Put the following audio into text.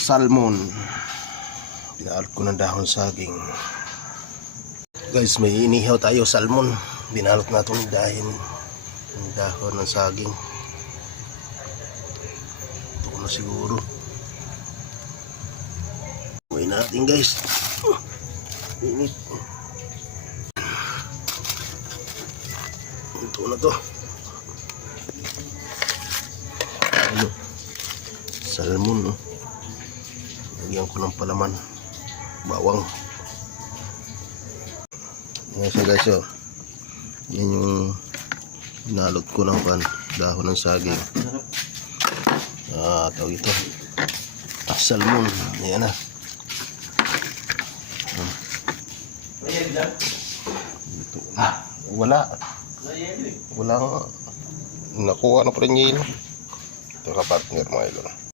salmon. Binalot ko ng dahon saging. Guys, may inihaw tayo salmon. Binalot natin dahon, ng dahon ng saging. Ito na siguro. Uwi natin guys. Init. Ito na to. Ano? Salmon, no? Lagyan ko ng palaman. Bawang. Yan siya guys, oh. Yan yung nalot ko ng pan, dahon ng saging. Ah, tawag ito. Ah, salmon. Yan na. Ah, wala. Wala nga. Nakuha na pa rin yun. Ito ka partner mga idol.